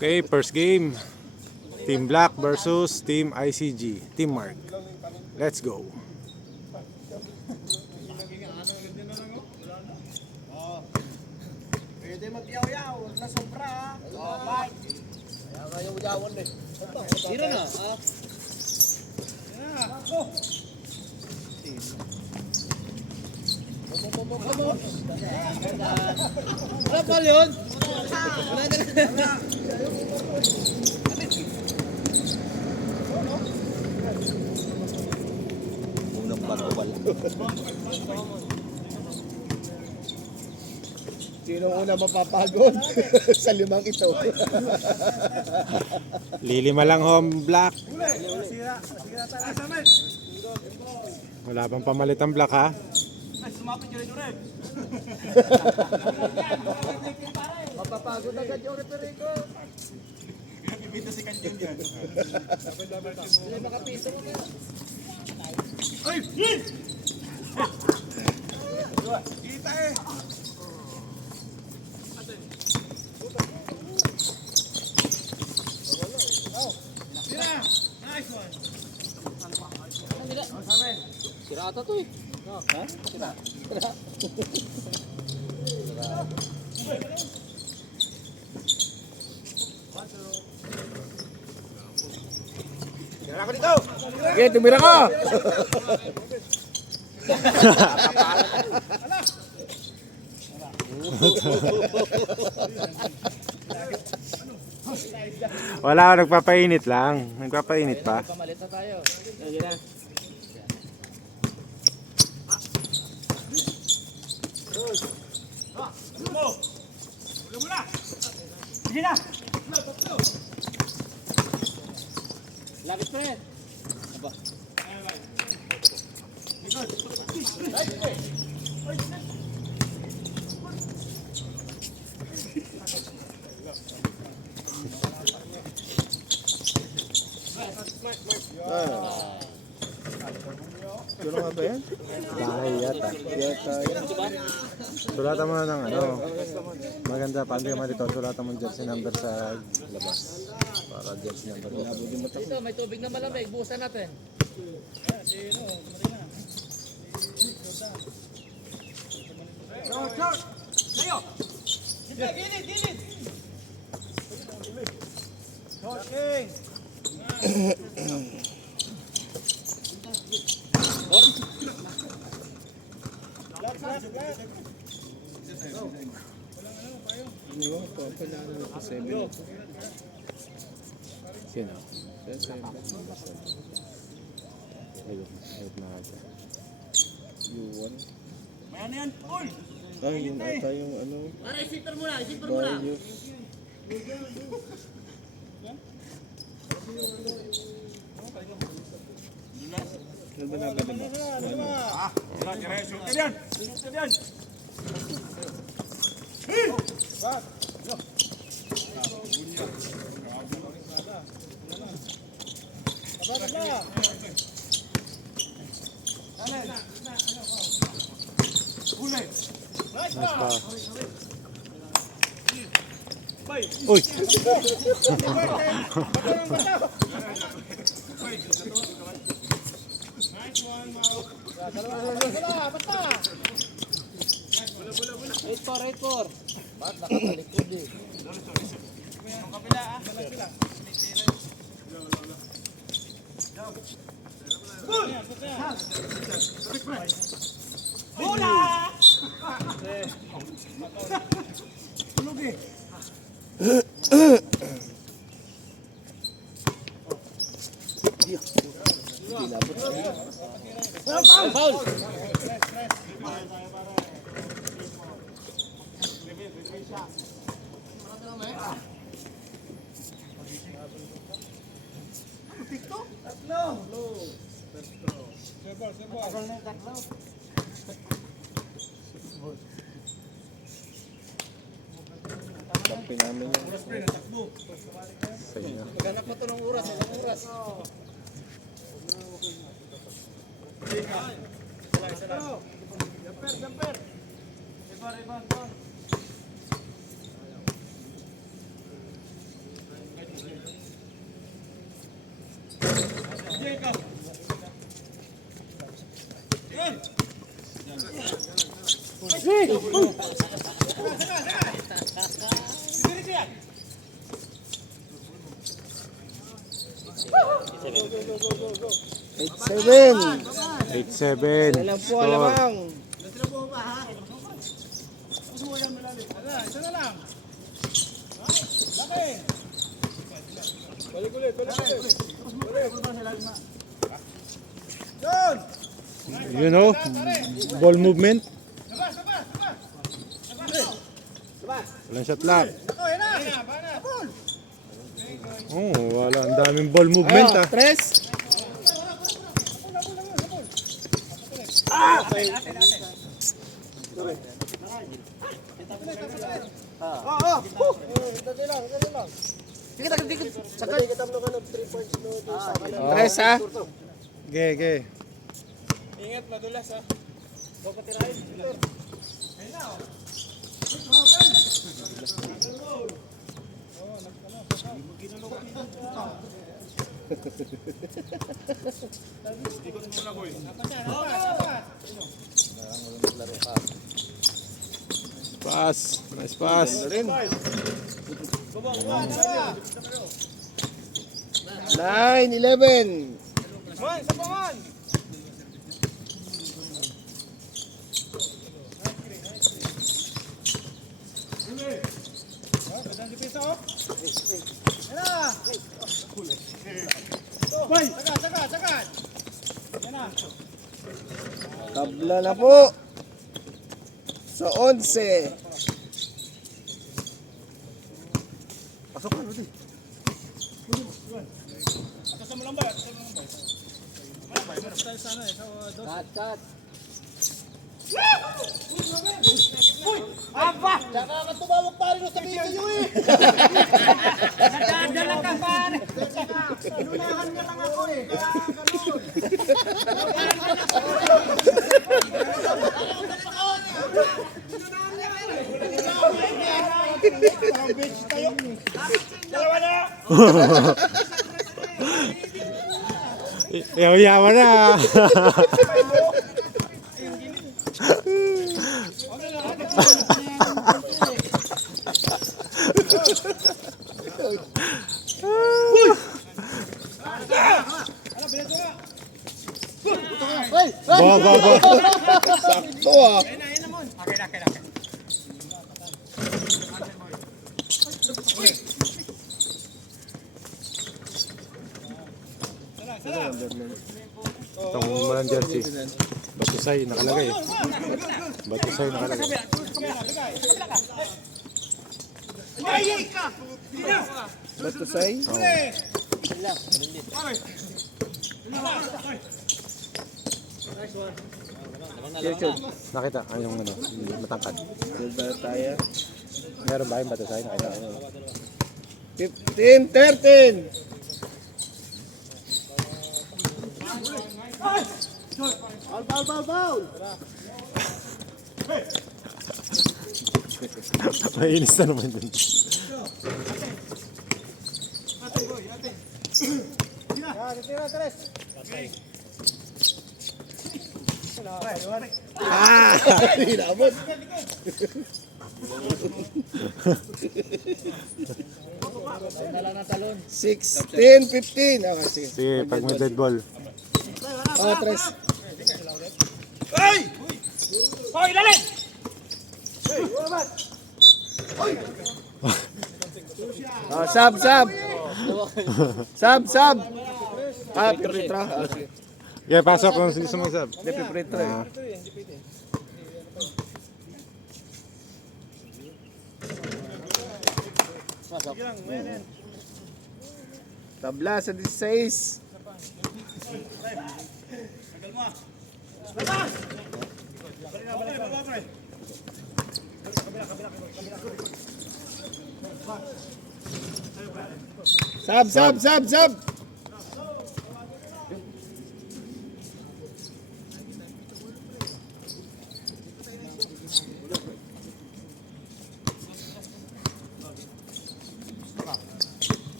Okay, first game. Team Black versus Team ICG. Team Mark. Let's go. Pwede mag-yaw-yaw, huwag na sobra ha. Bye. Kaya nga yaw-yawan eh. Sino na? Ako. Wala pa yun? Wala na. Unang bato wala. Sino una mapapagod sa limang ito? Lilima lang home Black. Wala pang pamalit ang Black ha. Mapapagod agad yung referee ko. Bibita si Kanyon yan. Hindi makapiso mo ka. Ay! Kita eh! Nice one! Sira ata to eh. Ha? Sira. Tira ko dito! Okay, tumira ka! Wala, nagpapainit lang. Nagpapainit pa. Pamalit na tayo. Sige na. Sige na! Lapit pa rin. Aba. Ano nga ba yan? Bahay yata. Sulatan mo na ng ano. Maganda pag di dito. Sulatan mo jersey number sa labas. Para jersey number. Dito, may tubig na malamig. Buhusan natin. Short! Layo! Gilid! Gilid! Short king! Sino? Ayun. Ayun na ata. U1. May ano yan? Uy! Ah, yun ata yung ano, Para isipin mo na, isipin mo na. value. Ano ba nabali mo? Ah! Tira! Shoot yan! Shoot yan! Nice pass. Uy! Right for. Ba't nakatalikod eh? Bola! Tulog eh! Foul! Kampi namin yun. Sa'yo na. Maghanap mo ito ng oras, isang oras. Jumper! Rebound! Eight seven. 8-7. Yan lang po, Score. alamang. You know, ball movement. Walang shot lock. Oh, wala. Ang daming ball movement ah. Tres. Tres ha. Ge. Pass. Nice pass. Nine, 11. Tabla na po. Sa 11. Yawa na. Bo. Sakto ah. Itong walang jersey. Batusay nakalagay. Batusay nakalagay. Batusay. Nakita yung ano, matangkad. Silva tayo. Meron ba yung batusay? Nakita. 15, 13. Ball. Mainis na naman dun. Hinabot. 16, 15. Okay, sige. Sige, pag may dead ball. Oh, tres. Hoy, dali! Oh, sub. Sub. Ah, pipretro. Ah, sige. Yeah, pasok kung gusto mo isab. Hindi, pipretro eh. Tabla sa 16. Sub.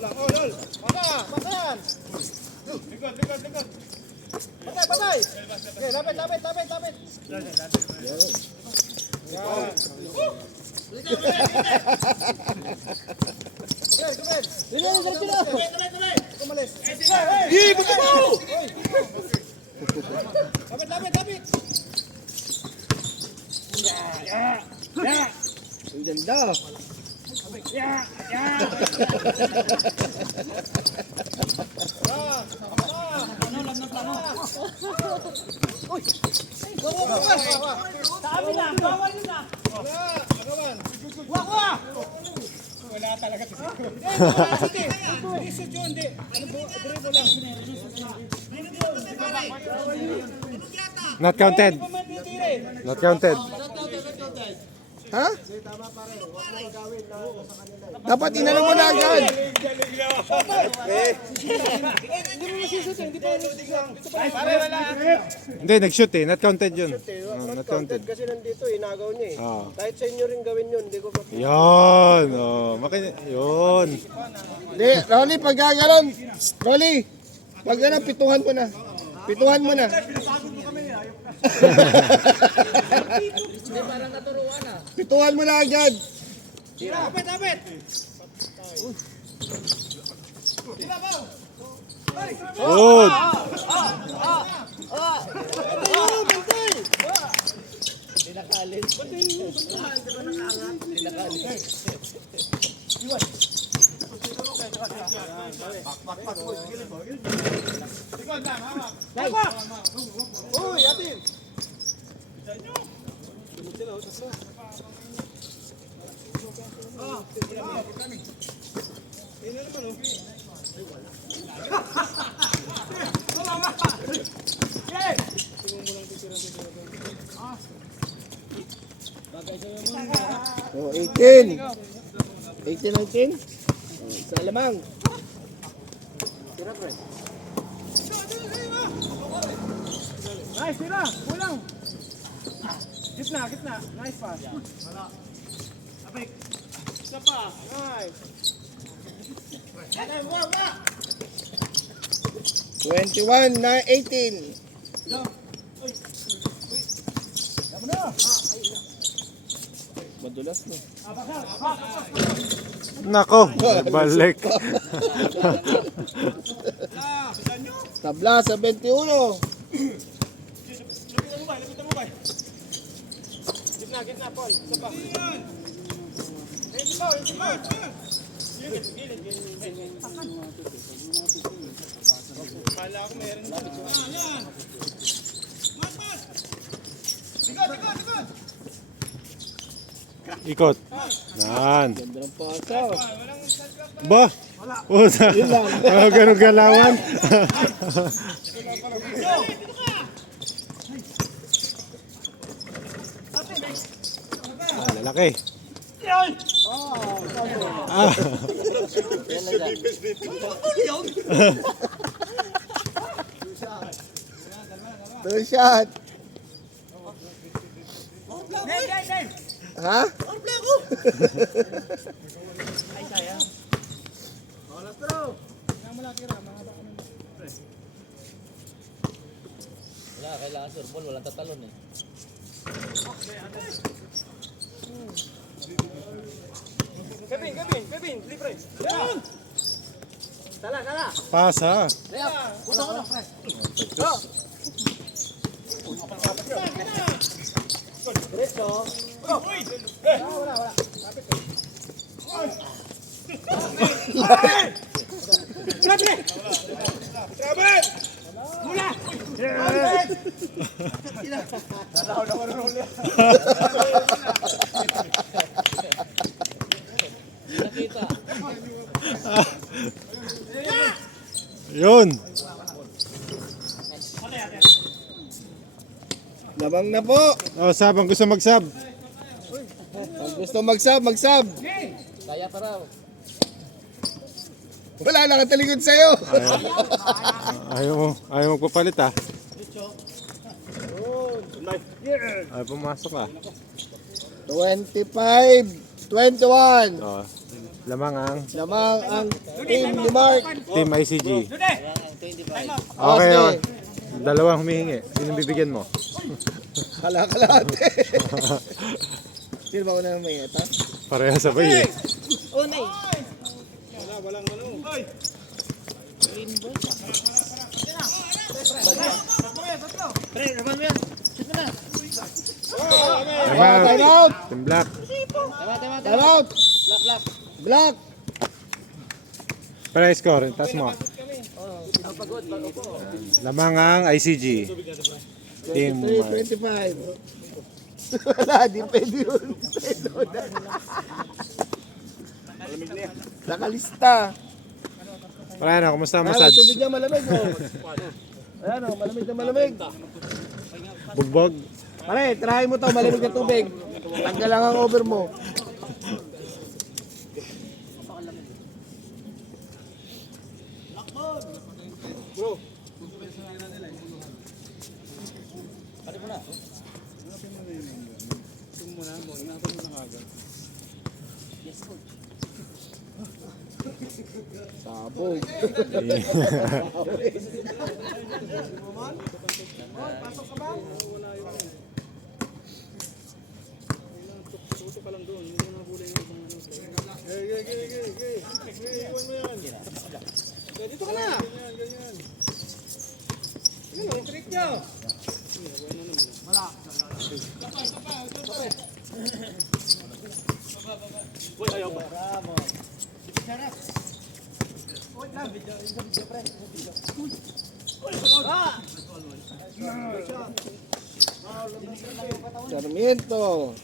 Ulang, oh, lol. Patayan. Likod. Patay. Okay, lapit. Kumalis. Buti mo! Lapit. Ang ganda. Sabi na, bawal yun na. Wala. Wala talaga. Hindi shoot yun, hindi. Dribble lang. Not counted. Hindi pa man titire. Not counted. Ha? Dapat inano mo na agad. Hindi mo masishoot yun, hindi pa masishoot. Pare, wala. Hindi, nag-shoot eh. Not counted yun. Not counted. Kasi nandito, inagaw niya eh. Ah. Kahit sa inyo rin gawin yun, hindi ko pa... Yun. Oh, yun. Hindi, Rolly, pag gaganon. Rolly, pag gano'n, pituhan mo na. Pituhan mo na. Pituhan mo na agad. Lapit. Good. Uy, atin. Oh, 18. 18, 19. Sa alamang. Nice, tira. Kulang. Gitna. Nice pass. Apik. Isa pa. Nice. 21 na 18. Madulas na. Nako, balik. Tabla sa 21. Gitna, Paul. Isa pa. Kala ko meron na. Yan. Mas. Likod. Ikot. Yan. Ganda ng pasa. Ba? Usa. Ganun galawan. Lalaki. Ah. Two shot. Ha? Wala, kailangan surbol, walang tatalon eh. Kevin, libre. Sala. Pasa. Nakita. Yun. Labang na po. Oh, sab, ang gusto mag-sub. Ang gusto magsab. Kaya pa raw. Wala nakatalikod sa'yo. Ayaw magpapalit ah. Ay, pumasok ah. 25-21. Oh, lamang ang Lamang ang team ni Mark. Team ICG. Oh, Okay, sige. oh. Dalawang humihingi. Sino bibigyan mo? Kalahati. Sino ba ko na may ito? Pareha sabay eh. Time out. Team Black. Time out. Black. Pareha score. Taas mo. Lamang ang ICG. Team Mark. 3-25. Wala, di pwede yun. Nakalista. Pareha na, kumusta ang Ayan, massage? tubig niya malamig. Oh. Ayan, oh, malamig na malamig. Bugbog. Pare, try mo to, malamig na tubig. Tanggal lang ang over mo. Sabog. Dito ka na. Ano, trick nyo. Sarmiento.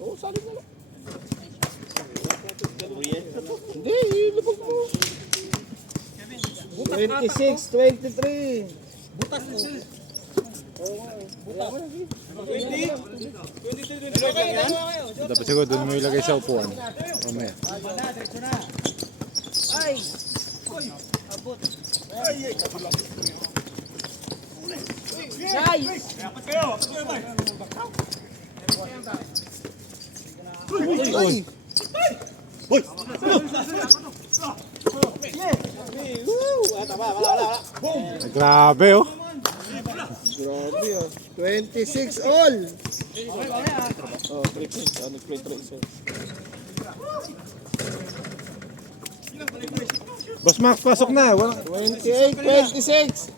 Oo, sali na lang. Hindi, ilubog mo. 26-23. Dapat siguro doon mo ilagay sa upuan. Mamaya. Ay! Grabe oh. Grabe ah. 26 all. Oh, 3 points. Ano, 3 points. Boss Max, pasok na. Wala. 28-26.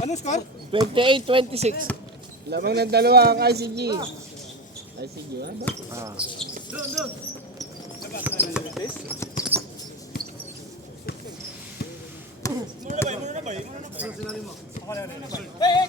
Ano score? 28-26. Lamang ng dalawa ang ICG. ICG, ha? Ah. Ay.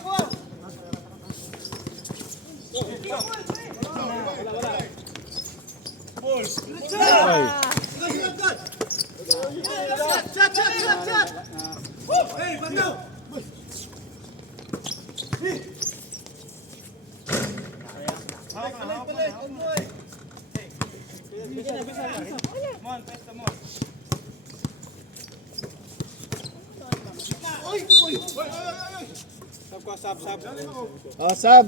Oh, sub.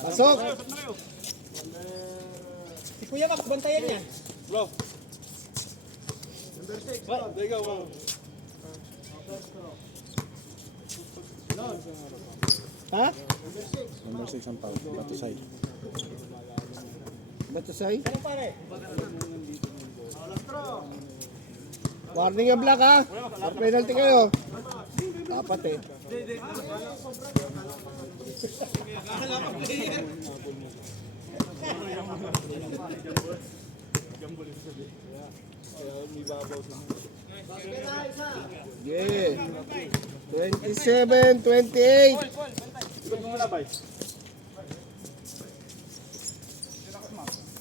Pasok. Si Kuya Max, bantayan yan. Ha? Number 6 ang pau. Batusay. Batusay? Ano pare? Warning yung black ha. Or penalty kayo. Dapat eh. Yeah. 27-28.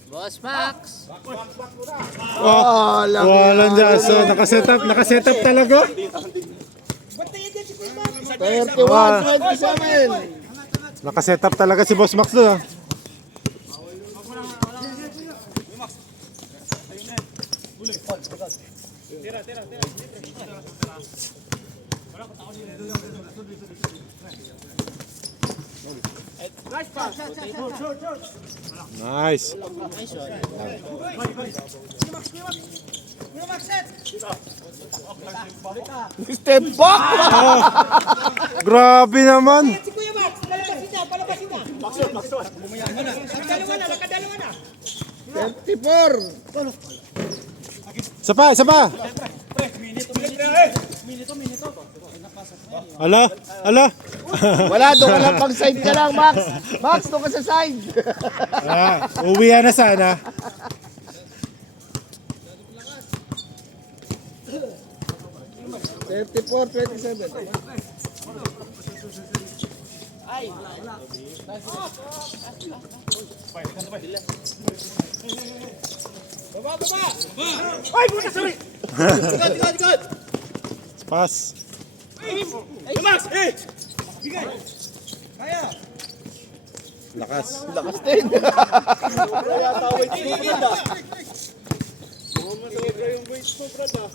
Boss Max! Oh, walang dyan. So, nakaset up talaga. Bantayan yan si Kuya Max. 31-27. Nakaset up talaga si Boss Max doon. Nice. Step back! Grabe naman. Si Kuya Max, palabasin niya, palabasin niya. Nakadalawa na, nakadalawa na. 34. Isa pa, isa pa. Ala, ala. Wala, doon ka lang pang side ka lang, Max. Max, doon ka sa side. Uwi na sana. Thirty-four, 27. Ay, bukas, sorry. Pass. Max, eh. Lakas. Lakas din. Kaya tawid mo, Brad ah. Masakit yung weight mo, Brad ah.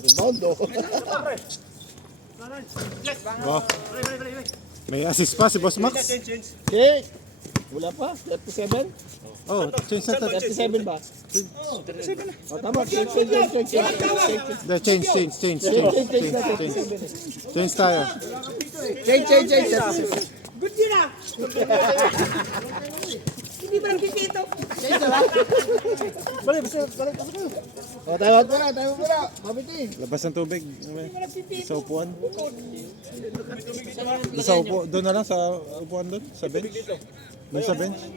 Rebound, oh. Oh. May assist pa si Boss Max. Okay. Wala pa? 37? Oh, change na to. 37 ba? Oh, tama. Change. Change tayo. Change. Good yun ah. Hindi ba nagkikito? Oh, tawag mo na. Mabiti. Labas ng tubig. Sa upuan. Sa upo, doon na lang sa upuan doon, sa bench. Doon sa bench.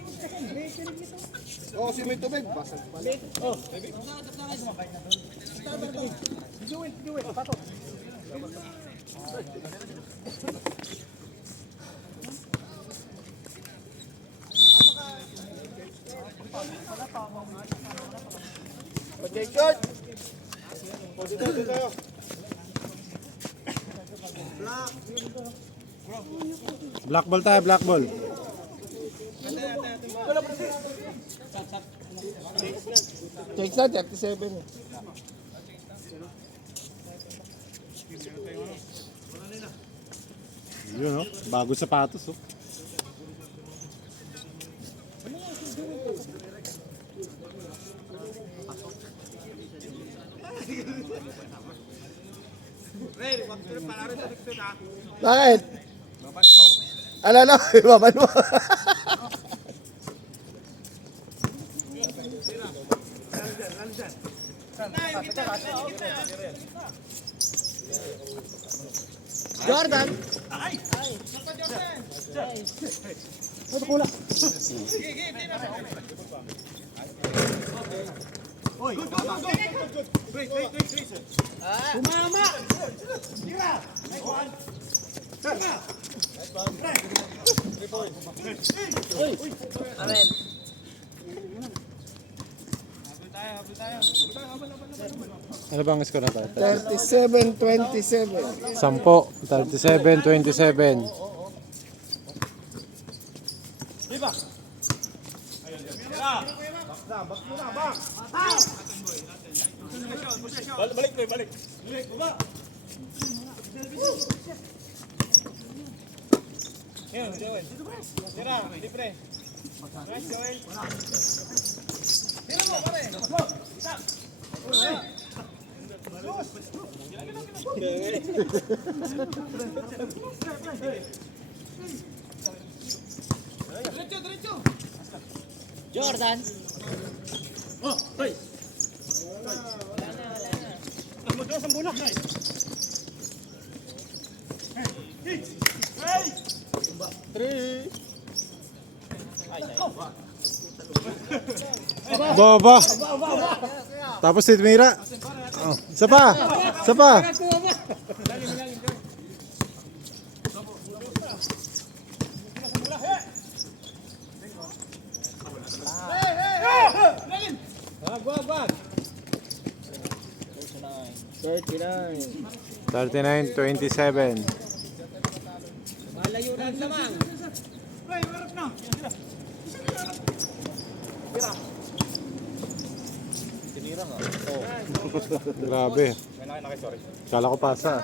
Oh, si may tubig. Basag pala. Okay, good. Dito tayo. Black ball tayo, black ball. Change na, 37. Yun oh, bago sapatos oh. Bakit? Ano? Baban mo. Jordan. Sumama! Amen. Ano bang score na tayo? 37-27. 10, 37-27. Balik. Jordan. Baba. Tapos si Mira. Oh, isa pa. Wag. 39-27. Malayo na ang lamang. Grabe. Kala ko pasa.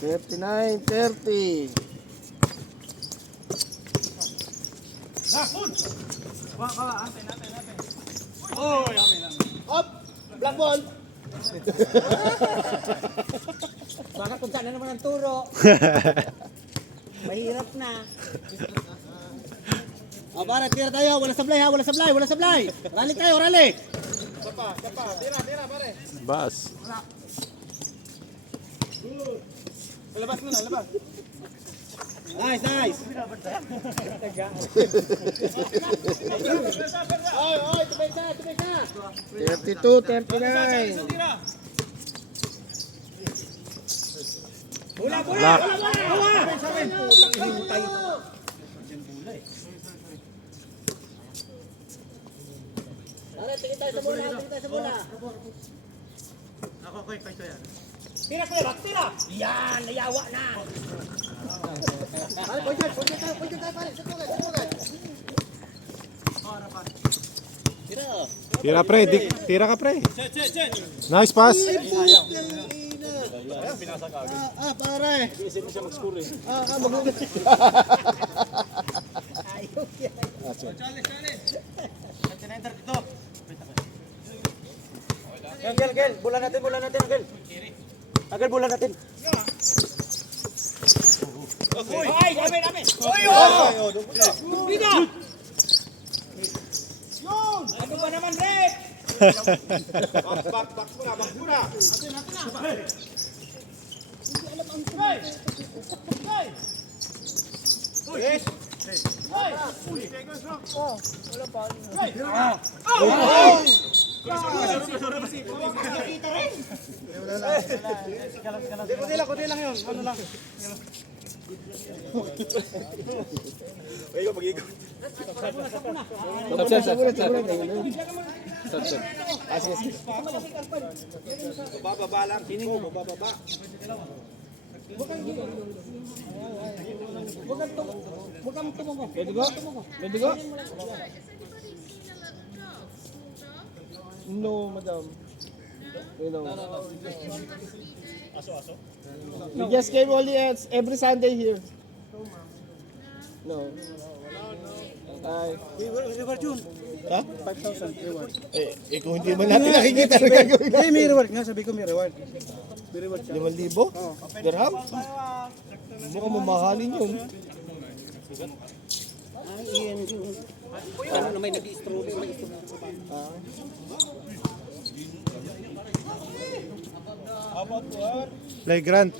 39-30. Up! Black ball! Baka kung saan na naman ang turo. Mahirap na. O, para, tira tayo. Wala sablay ha, wala sablay, wala sablay. Rally tayo, rally. Bas. Nice, nice. Oy, oy, tubig ka, tubig ka. 32-39. Black. Tara, tingin tayo sa bola, tingin tayo sa bola. Tira ko lang, tira. Yan, nayawa na. Pare, point tayo, pare. Sutugan, sutugan. Tira pre, tira ka pre. Nice pass. Pare. Magugat. Gel, bola natin, Gel. Agad bola natin. Ay, dami. Oy! Bida! Ano ba naman, Rep? Back muna. Yes. Kunti lang yun. Ano lang. Bababa lang. Bababa. Ready go? Ready go? No, madam. You know. We just came only every Sunday here. No. Hi. Ha? 5,000 reward. Kung hindi man natin nakikita ang gagawin natin. May reward nga, sabi ko may reward. May reward siya. 5,000? Dirham? Mukhang mamahalin yun. Ano na may nag-i-stroke, may Playground.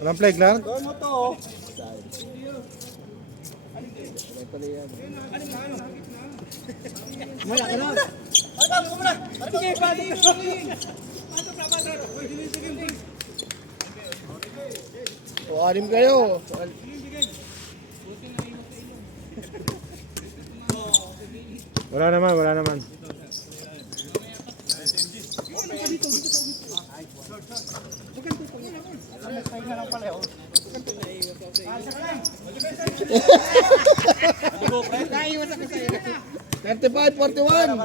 Walang playground? Ano to? Maya ka na. O, anim kayo. Wala naman. Para. 35-41.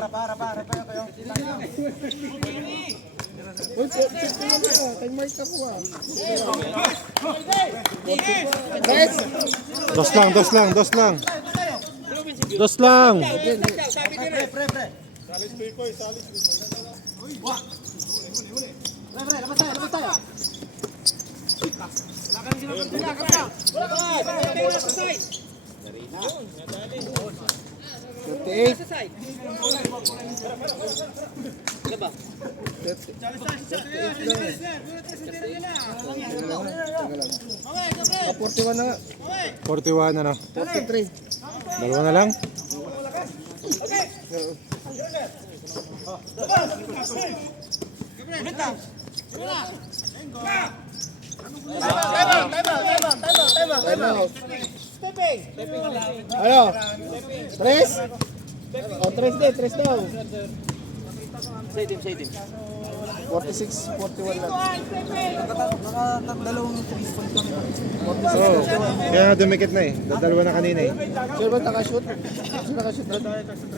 Uy, kay Mark ka po ah. Press! Dos lang. Labas tayo. 38. Ah, 41 na nga. 41 ano. 43. Dalawa na lang. Time out. Ano? 3? O, 3 daw. 46, 41 lang. Nakadalawang 3 point kami. Oo. Kaya nga dumikit na eh. Dadalawa na kanina eh. Sure ba nakashoot? Sure nakashoot doon?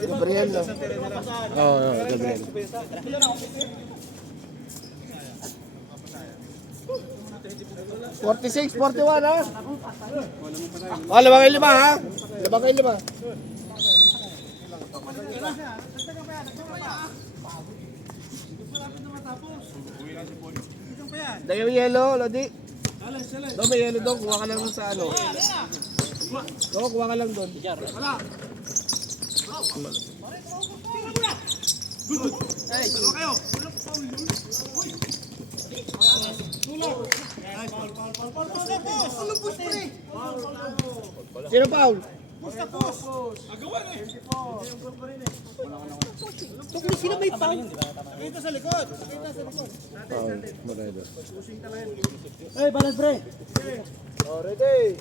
Gabriel lang. Oo, Gabriel. $46, 41 ha? Oh, 5 ha? 5. Dahil yung yellow, Lodi. Doon may yellow doon, kuha ka lang sa ano. Oo, kuha ka lang doon. Sino foul? Sino may foul? Foul. Moredo. Hey, balance pre. Oh, ready.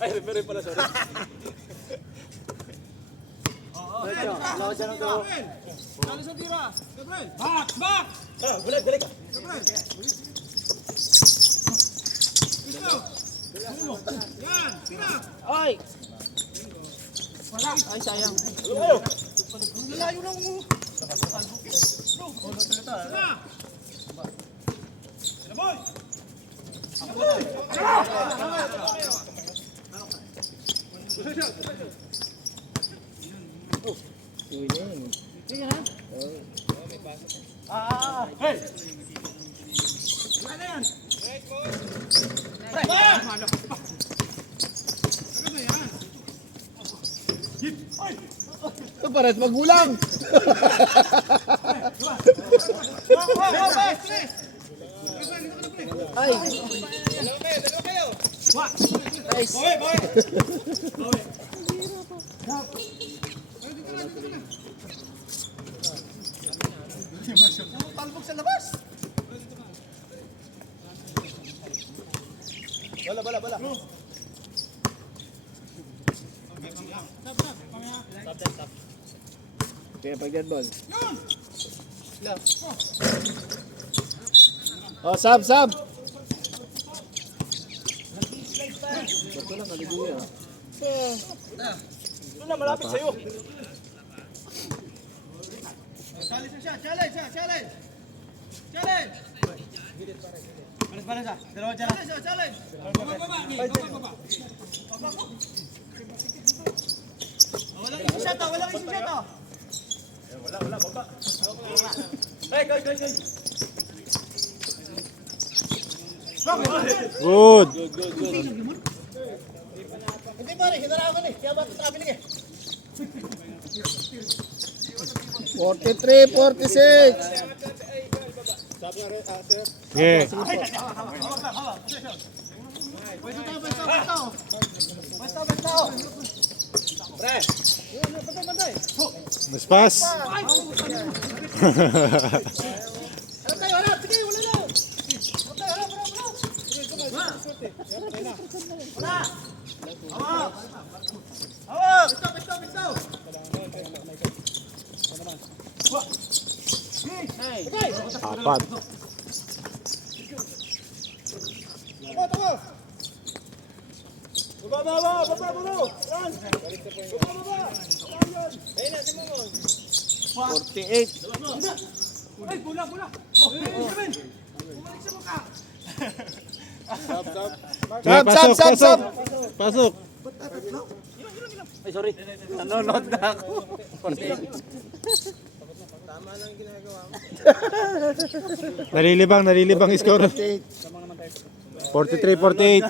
Ay, referee pala, sorry. Ay! Ay, sayang. Ito pares magulang. Ay! Nice! Talbog sa labas. Bala. Okay, pag dead ball. Oh, sub. Ito lang, kaliguya. Doon na, malapit sa'yo. Challenge. Balas. Dalawa dyan. Challenge. Walang isi shot. Wala, baba. Hey, guys. Good. Hindi pare, hinarakan eh. Kaya ba't traveling eh? 43, 46. Yeah. Basta. Mas pass. Harap. Sige, wala na. Harap. Stop. Apat. Baba mo. Yan. 48. Ay, bola. Sub. Pasok. Ay, sorry. Nanonood na ako. Nalilibang score. 43-48.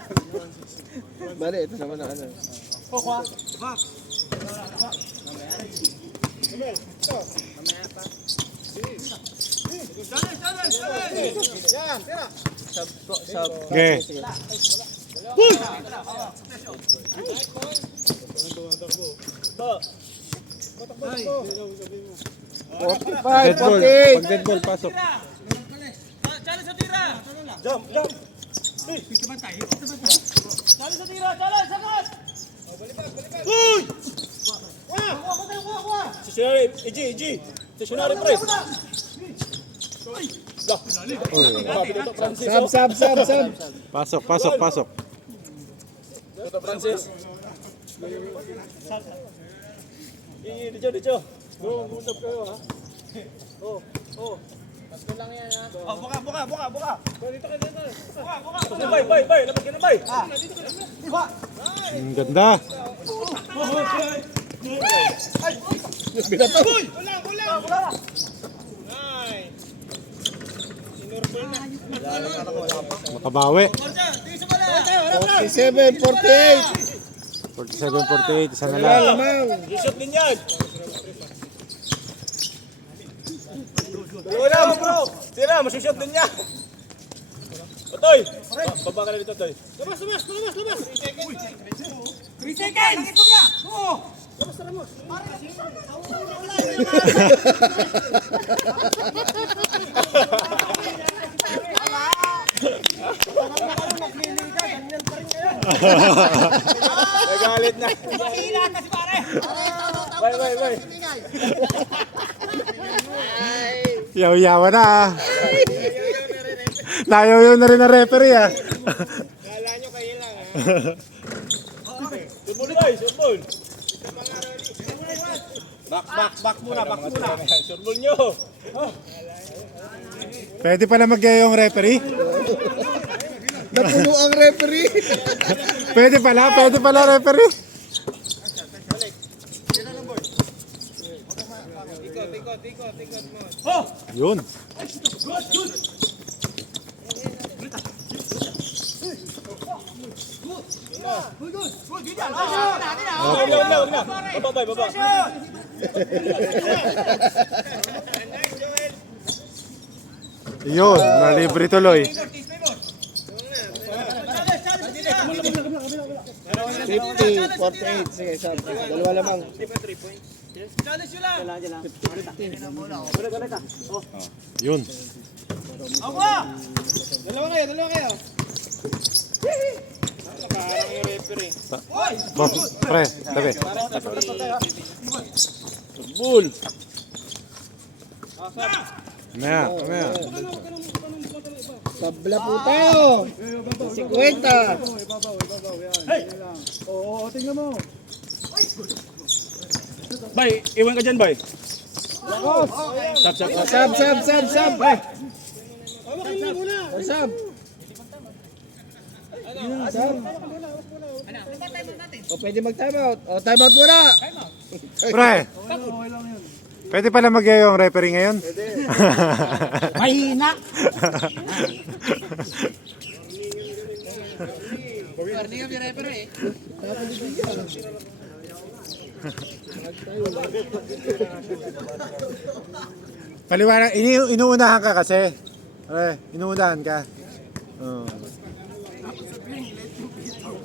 Bale, ito naman ang ano. Yan, tira. Okay. Dead ball. 45, Pag dead ball, pasok. Jump, jump. Stationary, EG. Stationary press. Sab. Pasok, pasok, pasok. Ito, Francis. Dito. Usap kayo, ha? Buka. Bay. Labas ka na, bay. Ang ganda. Makabawi. 47, 48. 47-48, isa na Wala lang. lamang. Shoot din yan. Wala mo, bro. Tira, masushoot din yan. Otoy. Baba ka na dito, Otoy. Labas. 3 seconds! Oo! Nagalit na. Mahina kasi pare! Bay. Yaw-yawa na ah. Nayaw na rin ang referee ah. Shoot ball, bay. Shoot ball. Back muna. Shoot ball nyo. Pwede pala mag-gayong referee? Napuno ang referee. Pwede pala referee. Yun. Wag na. Baba, bay, baba. Yun, nalibre tuloy. 50, 48. Sige, Sab. Dalawa lamang. Yun. Dalawa kayo. Pre, tabi. Bull. Mamaya. Tabla po tayo. 50. Bay, iwan ka dyan, bay. Sab. Sab. Sab. O, pwede mag-time out. O, time out muna. Pre. Pwede pala mag-gayong referee ngayon? Mahina! Paliwanag, inuunahan ka kasi. Inuunahan ka.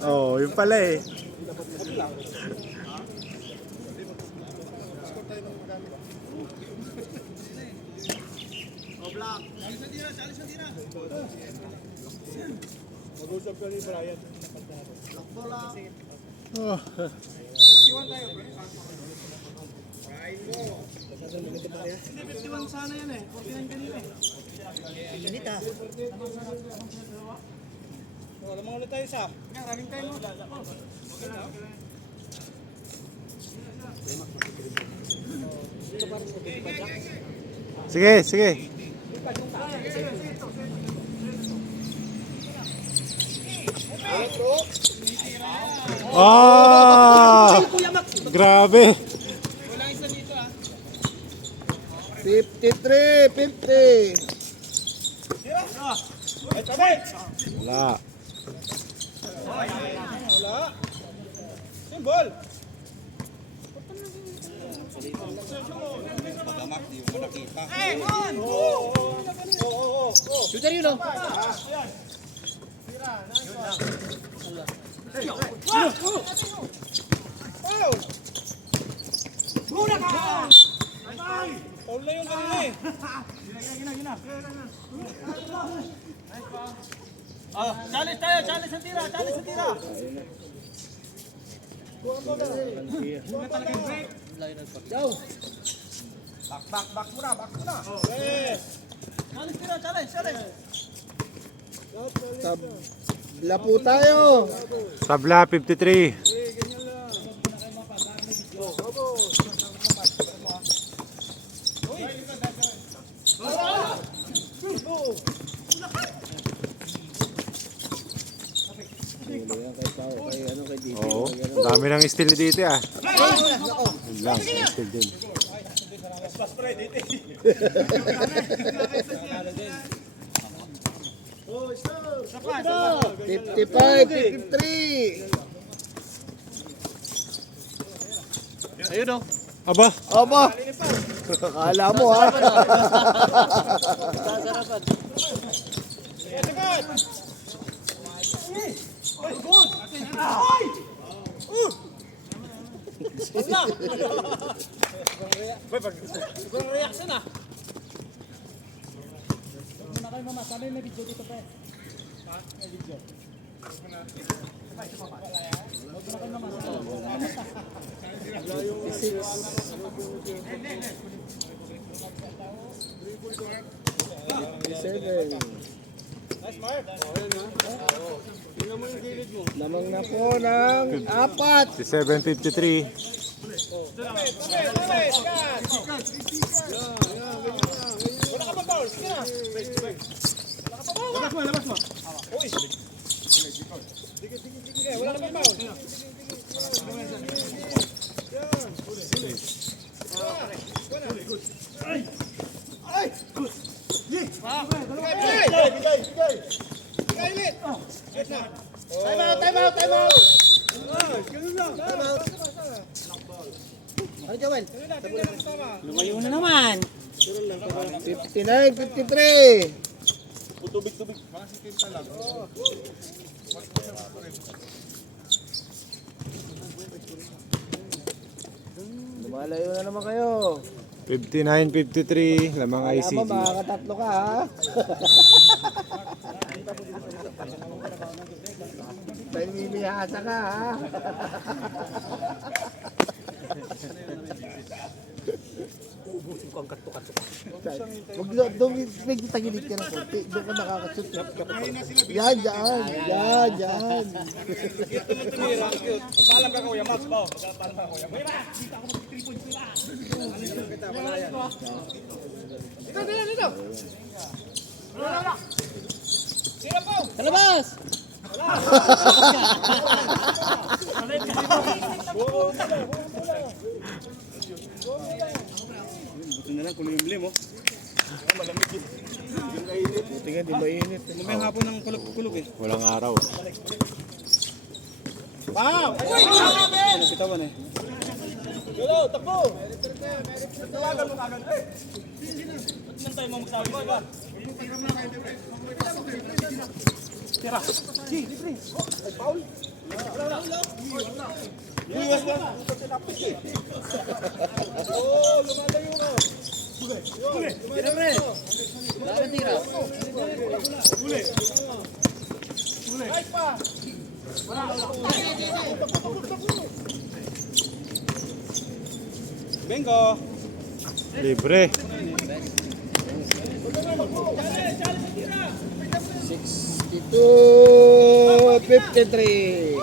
Oh, yun pala eh. Mag-usap ka ni Brian. Oh. Lamang ulit tayo isa. Running time mo. Sige. Oh! Grabe. 53, 50. Wala. Symbol. Shooter yun, oh. Paul na yung kanina eh. Challenge tayo, challenge ang tira, challenge ang tira. Back muna. Challenge tira, challenge. Tabla po tayo. Tabla 53. Oo, dami ng steal dito ah. Yun lang, steal din. 55, 53. Ayun o. Aba, Aba. Akala mo ha. Sasarapan. Ibang reaction ah. Lamang na po ng 4. 57-53. Wala ka pa Paul. Sige na. Labas mo. Uy. Sige, wala ka pa Paul. Time out. Ano Joel? Lumayo na naman. 59, 53. Tubig. Lumalayo na naman kayo. 59-53, lamang Alam mo, ICG. makakatatlo ka ha. Pagmimihasa ka ha. Huwag doon, medyo tagilid ka ng konti. Doon ka nakakasut. Yan, dyan. Paalam ka Kuya Max ba? Paalam ka Kuya Max. Dito. Kalabas! Buto na lang kulo yung blim oh. Malamig yun. Buti nga, di mainit. Mamayang hapon ng kulog eh. Walang araw. Wow! Napitawan eh. Yo, takbo! Tawagan mo kagad. Ba't man tayo mamagsabi mo ba? Tira. Si, libre. Ay, Paul. Iwas ka. Oh, lumalayo ka. Huli. Tira. Huli. Ay pa. Bingo. Libre. 52, 53.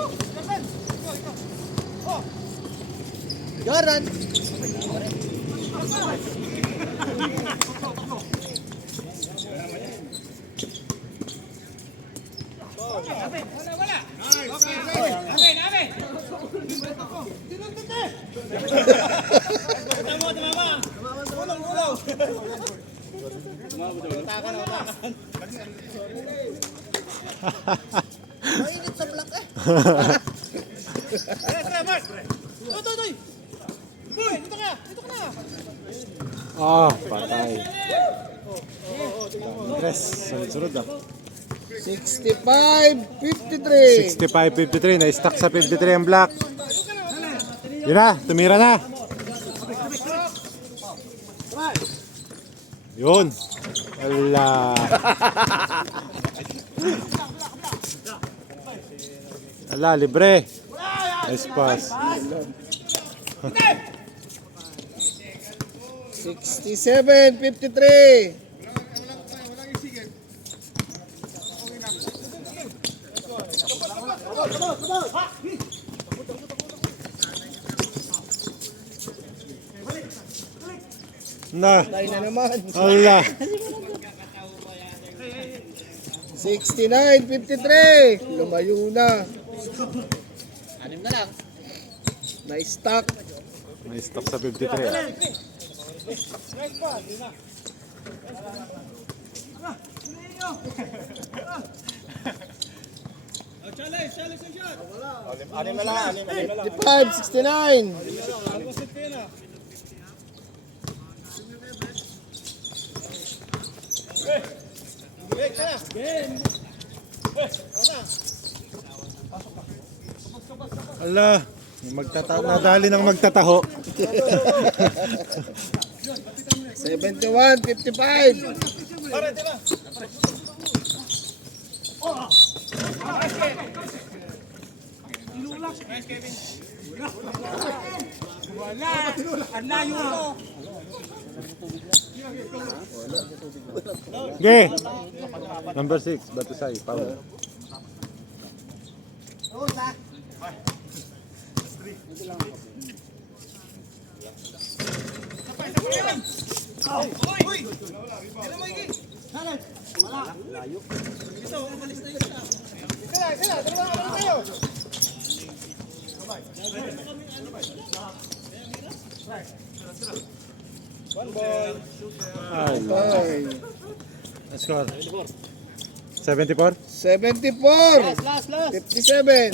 Garan. Mainit sa black eh. Tara, Mark. Toy. Boy, dito ka na. Ah, patay. Tres, sunod-sunod ah. 65, 53. 65-53, na-stuck sa 53 ang black. Yun na, tumira na. Yun. Ala. Ala, libre. Nice pass. 67-53. Na. Tayo na naman. Ala. 69-53. Lumayo na. Anim na lang. Na-stuck. May stop sa 53. ah. Anim na lang. 55-69. Ala. Nadali ng magtataho. 71-55. Ang layo mo. Okay. Number 6, Batusay, Paul. Ay, score. 74? 74. 57.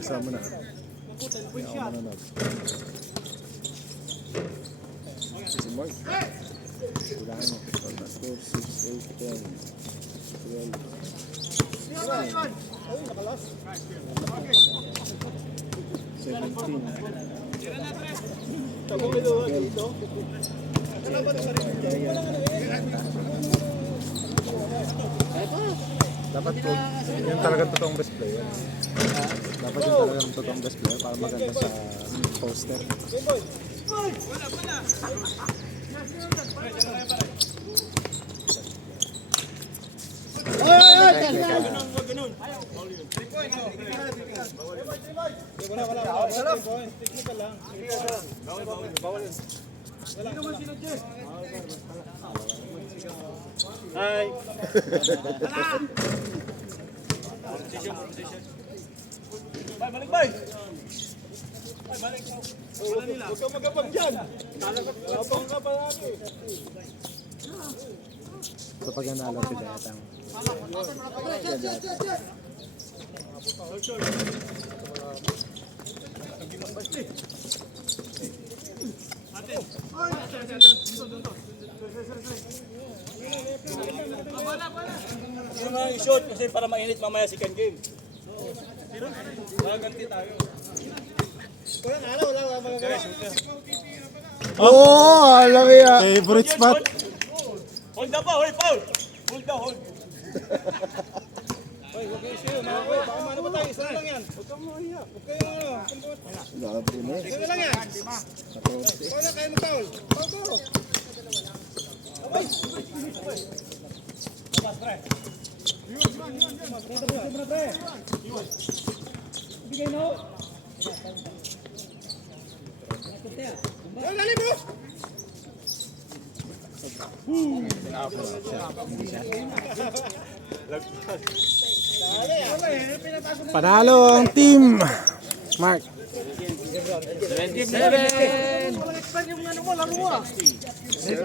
Isa mo na. Manonood. Si Mark. Kailangan mo. 4, 6, 8, 10, 12, 17. Dapat po, yun talagang totoong best player. Dapat yun talagang totoong best player para maganda sa poster. Balik, bay! Balik. Huwag kang magabag dyan. Abang ka pa namin. So pag nanalo si Dayatang. Sino nga yung shot kasi para mainit mamaya second game. Maganti tayo. Oh, alam kaya. Favorite spot. Hold na pa, hold, foul! Hold na, hold. Hoy, huwag kayo siyo. Baka maano ba tayo? Isa lang yan. Huwag kang mahiya. Huwag kayo ano. Isa lang yan. Paano kayo mag-foul? Foul ko. Abay! Labas, pre. Bigay mo. Dali mo! Panalo ang team. Mark. 27. Walang expect yung ano mo, laro ah.